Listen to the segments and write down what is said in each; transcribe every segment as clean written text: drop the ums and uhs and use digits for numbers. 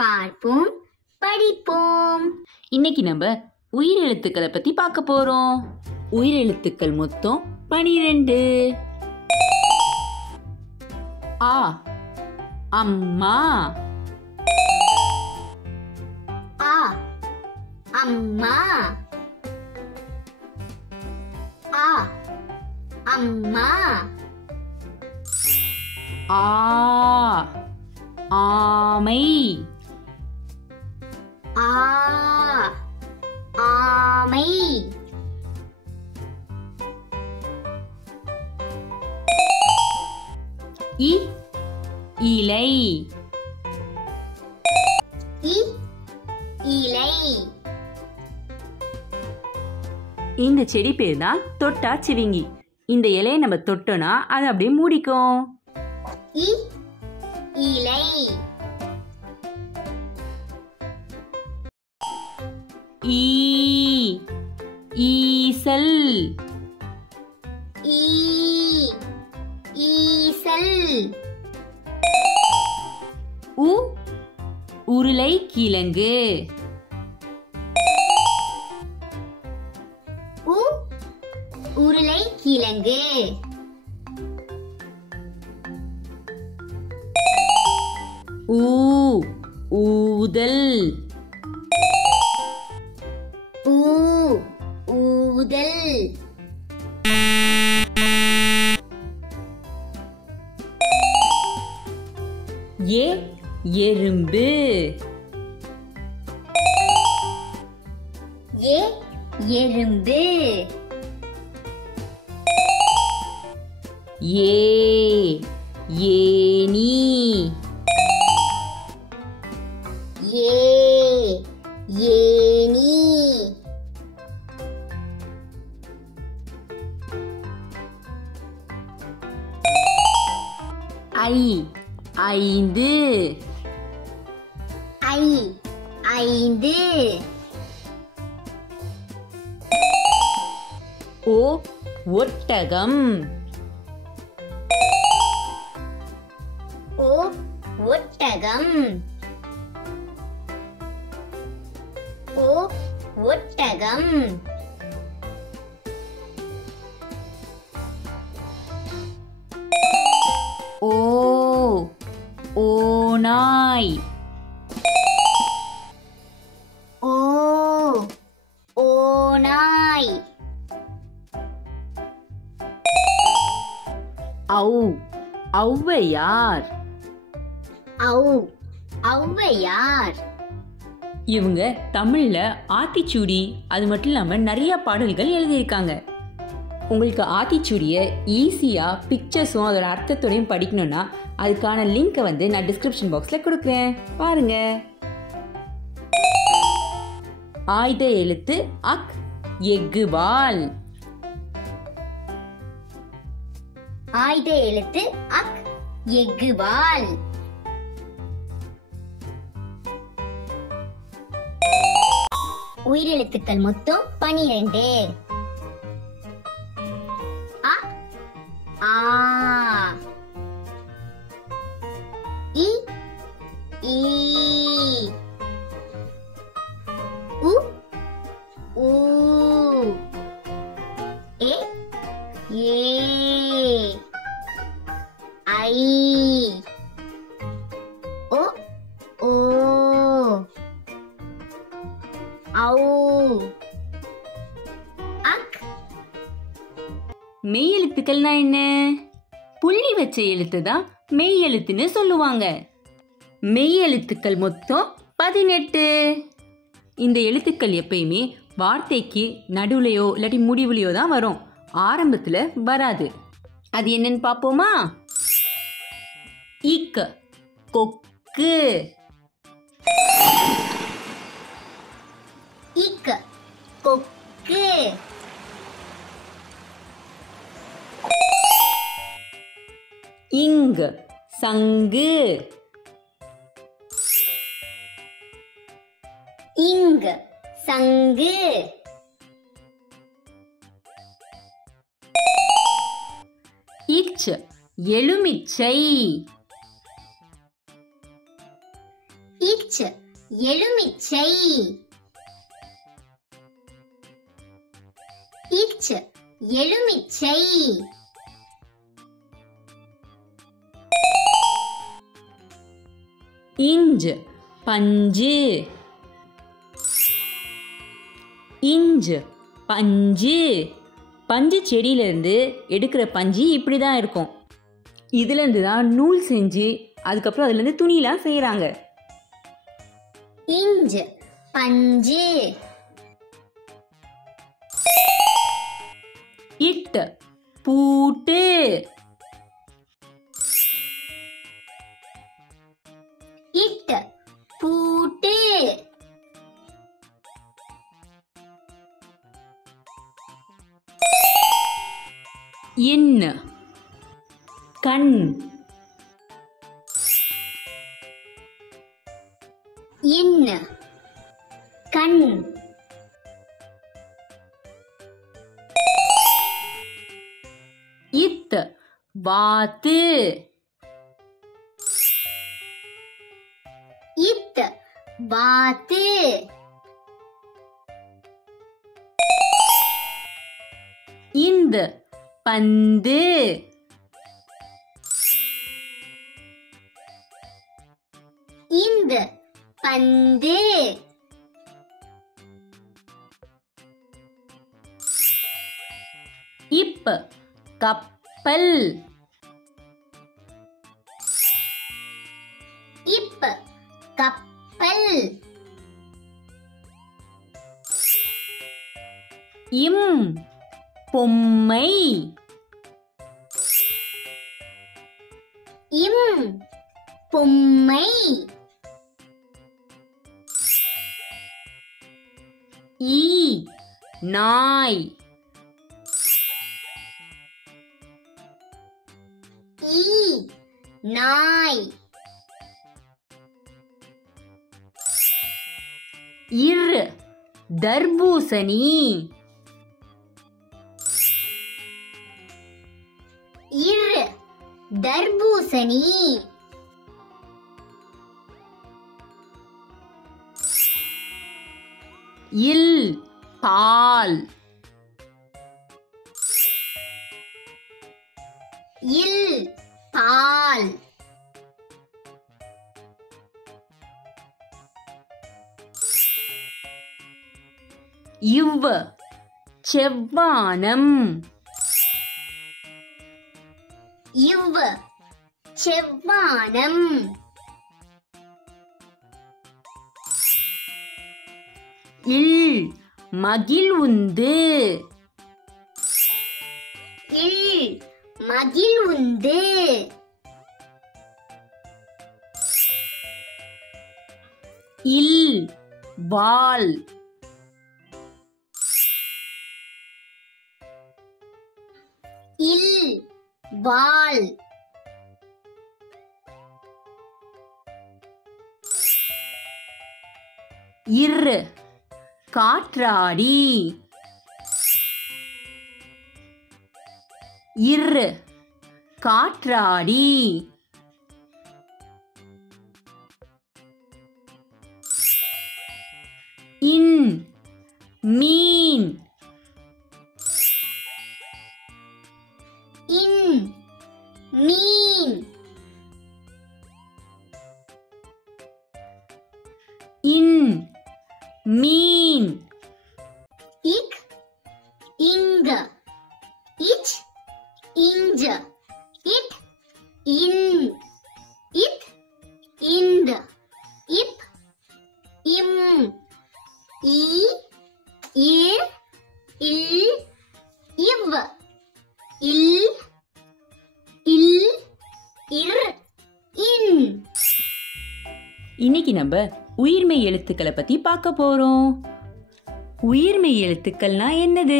பார்ப்போம், படிப்போம். இன்னைக்கு நம்ம உயிரெழுத்துக்களை பத்தி பார்க்க போறோம். உயிரெழுத்துக்கள் மொத்தம் 12. ஆ அம்மா. ஆ அம்மா. ஆ அம்மா. ஆ ஆமை. ஆ ஆமை. இ இலை. இ இலை. இந்த செடி பேர் தான் தொட்டா சிவிங்கி. இந்த இலையை நம்ம தொட்டோம்னா அது அப்படியே மூடிக்கும். இ இலை. ஈ ஈசல். ஈ ஈசல். உ உருளை கிழங்கு. உ உருளை கிழங்கு. ஊ ஊதல். ஊ ஊதல். ஏ எறும்பு. ஏ எறும்பு. ஏ ஏனி. ஏ ஏனி. ஐ ஐந்து. ஐ ஐந்து. ஓ ஒட்டகம். ஓ ஒட்டகம். ஓ ஒட்டகம். ஓ ஓநாய். ஓ ஓநாய். ஔ ஔவையார். ஔ ஔவையார். இவங்க தமிழ்ல ஆத்திச்சூடி அது மட்டும் இல்லாம நிறைய பாடல்கள் எழுதியிருக்காங்க. உங்களுக்கு ஆத்திச்சூடியை ஈஸியா பிக்சர்ஸும் அதோட அர்த்தத்தோடையும் படிக்கணும்னா அதுக்கான லிங்கை வந்து நான் டிஸ்கிரிப்ஷன் பாக்ஸ்ல கொடுக்குறேன், பாருங்க. ஆயுத எழுத்து அக் எஃகுவால். ஆயுத எழுத்து அக் எஃகுவால். உயிரெழுத்துக்கள் மொத்தம் 12. அ ஆ. இ ஈ. உ ஊ. ஏ ஏ. ஐ ஓ ஓ. ஔ அக். மெய் எழுத்துக்கள்னா என்ன? புள்ளி வச்ச எழுத்து தான் மெய் எழுத்துன்னு சொல்லுவாங்க. மெய் எழுத்துக்கள் மொத்தம் 18. இந்த எழுத்துக்கள் எப்பயுமே வார்த்தைக்கு நடுவுலையோ இல்லாட்டி முடிவுலையோ தான் வரும், ஆரம்பத்துல வராது. அது என்னன்னு பாப்போமா? இக் கொக்கு. இக் கொக்கு. இங் சங்கு. இங் சங்கு. இச் எலுமிச்சை. இச் எலுமிச்சை. இச் எலுமிச்சை. இஞ்ச் பஞ்சு. இஞ்ச் பஞ்சு. பஞ்சு செடியிலேருந்து எடுக்கிற பஞ்சு இப்படி தான் இருக்கும். இதுலேருந்து தான் நூல் செஞ்சு அதுக்கப்புறம் அதுலேருந்து துணியெலாம் செய்கிறாங்க. இஞ்ச் பஞ்சு. இட் பூட்டு. இட் பூட்டு. இன் கண். இன் கண். இத் வாத்து. இத் வாத்து. இந்த் பந்து. இந்த் பந்து. இப் கப்பல். இப் கப்பல். இம் பொம்மை. இம் பொம்மை. ஈ நாய். ஈ நாய். இர் தர்பூசணி. இர் தர்பூசணி. இல் பால். இல் பால். இவ் செவ்வானம். இவ் செவ்வானம். இல் மகிழ்வுந்து. இல் மகிழ்வுந்து. இல் வால். இல் வால். இர் காற்றாடி. இர் காற்றாடி. இன் மீன். இன் மீன். இன் மீன். இக் இங்க. இச் இஞ்ச. It in. இத் இந்த. இப் இம். இ இர் இல் இவ். இல் இல் இர் இன். இன்னைக்கு நம்ம உயிர்மெய் எழுத்துக்களை பத்தி பார்க்க போறோம். உயிர்மெய் எழுத்துக்கள்னா என்னது?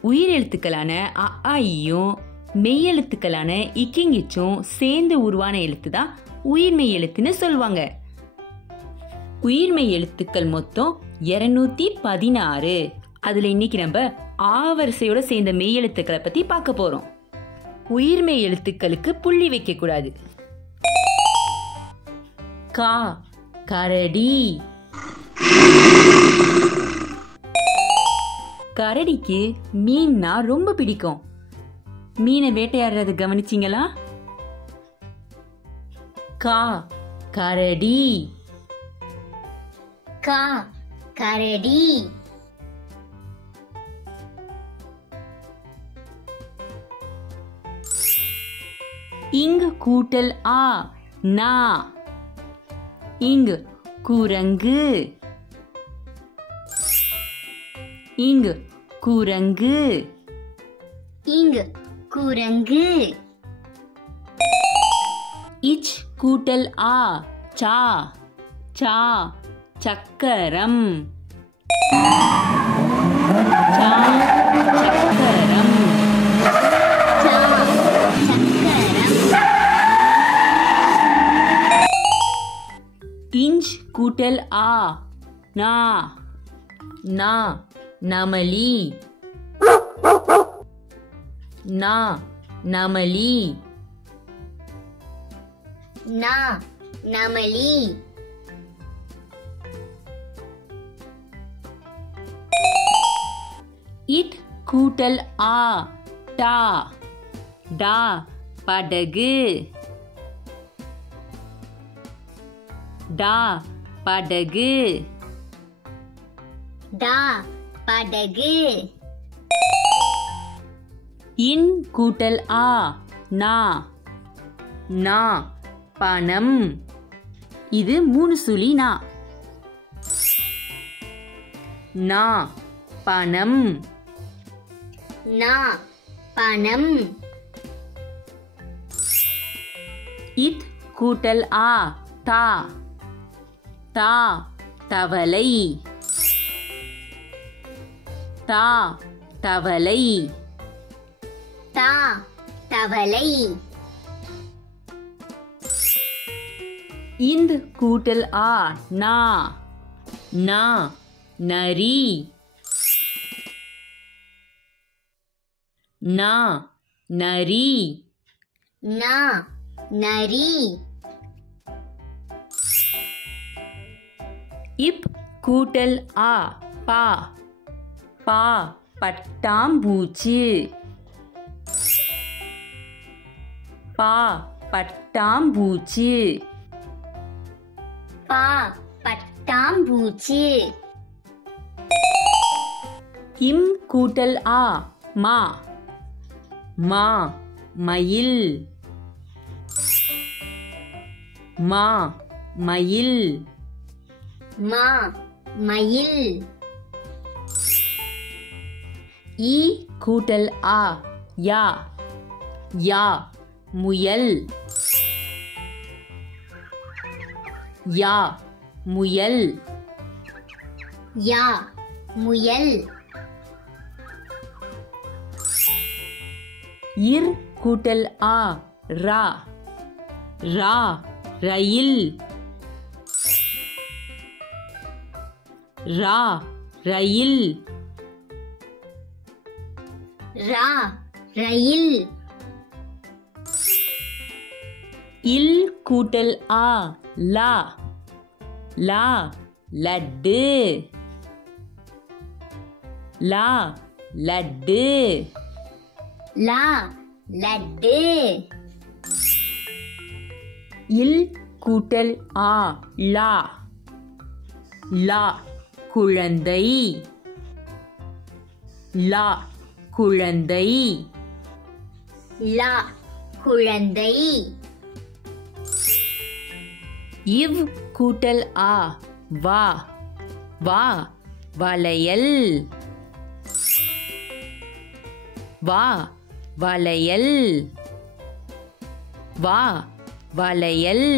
உயிர் எழுத்துக்களான அ ஆ இயும் மெய் எழுத்துக்களான இக்கிங்கிச்சும் சேர்ந்து உருவான எழுத்து தான் உயிர்மெய் எழுத்துன்னு சொல்லுவாங்க. உயிர்மெய் எழுத்துக்கள் மொத்தம் 216. அதுல இன்னைக்கு நம்ம ஆ வரிசையோட சேர்ந்த மெய் எழுத்துக்களை பத்தி பார்க்க போறோம். உயிர்மெய் எழுத்துக்களுக்கு புள்ளி வைக்க கூடாது. கா கரடி. கரடிக்கு மீன்னா ரொம்ப பிடிக்கும். மீனை வேட்டையாடுறது கவனிச்சிங்களா? கா கரடி. கா கரடி. இங்கு கூட்டல் ஆ நா. இங்கு குரங்கு. இங்கு குரங்கு. இங்கு குரங்கு. இச் கூட்டல் ஆ சா. சா சக்கரம். சா சக்கரம். சா சக்கரம். இஞ்ச் கூட்டல் ஆ நா. நா நமலி. நா நமலி. நா நமலி. இட் கூட்டல் ஆ டா. டா படகு. டா படகு. டா படகு. இன் கூட்டல் ஆ நா. நா பணம். இது 3 சுழி நா. நா பணம். நா பணம். இத் கூட்டல் ஆ தா. தா தவளை. தா தவளை. தா தவளை. இந்த் கூட்டல் ஆ நா. நா நரி. நா நரி. நா நரி. இப் கூட்டல் ஆ பா. பா பட்டாம்பூச்சி. பா பட்டாம்பூச்சி. பா பட்டாம்பூச்சி. இம் கூட்டல் ஆ மா. மா மயில். மா மயில். மா மயில். ஈ கூட்டல் ஆ யா. யா முயல். யா முயல். யா முயல். இர் கூட்டல் ஆ ரா. ரா ரயில். ரா ரயில். ரா ரயில். இல் கூட்டல் ஆ லா. லா லட்டு. லா லட்டு. லா லட்டு. இல் கூட்டல் ஆ லா. லா குழந்தை. லா குழந்தை. லா குழந்தை. இவ் கூட்டல் ஆ வா. வா வளையல். வா வளையல். வா வளையல்.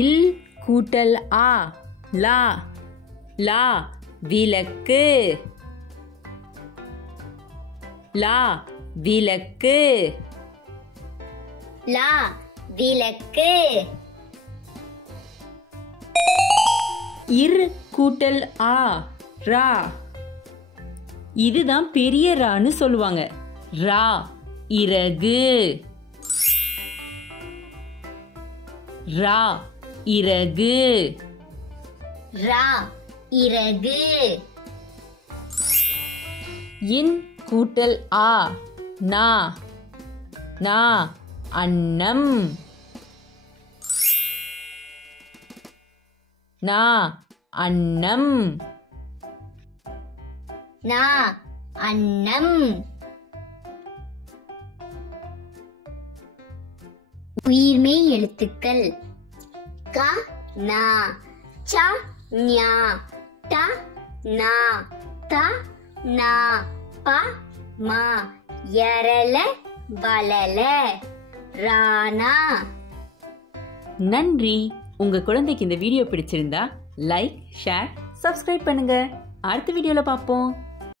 இல் கூட்டல் ஆ லா. லா விளக்கு. லா விளக்கு. லா விளக்கு. இர் கூட்டல் ஆ ரா. இதுதான் பெரிய ரான்னு சொல்லுவாங்க. ரா இறகு. ரா இறகு. ரா இறகு. இன் கூட்டல் ஆ நா. நா அன்னம். நா அன்னம். நா அன்னம். உயிர்மெய் எழுத்துக்கள் க நா ச ஞா ட நா த நா ப ம யரல வளல ராணா. நன்றி. உங்க குழந்தைக்கு இந்த வீடியோ பிடிச்சிருந்தா லைக், ஷேர், சப்ஸ்கிரைப் பண்ணுங்க. அடுத்த வீடியோல பார்ப்போம்.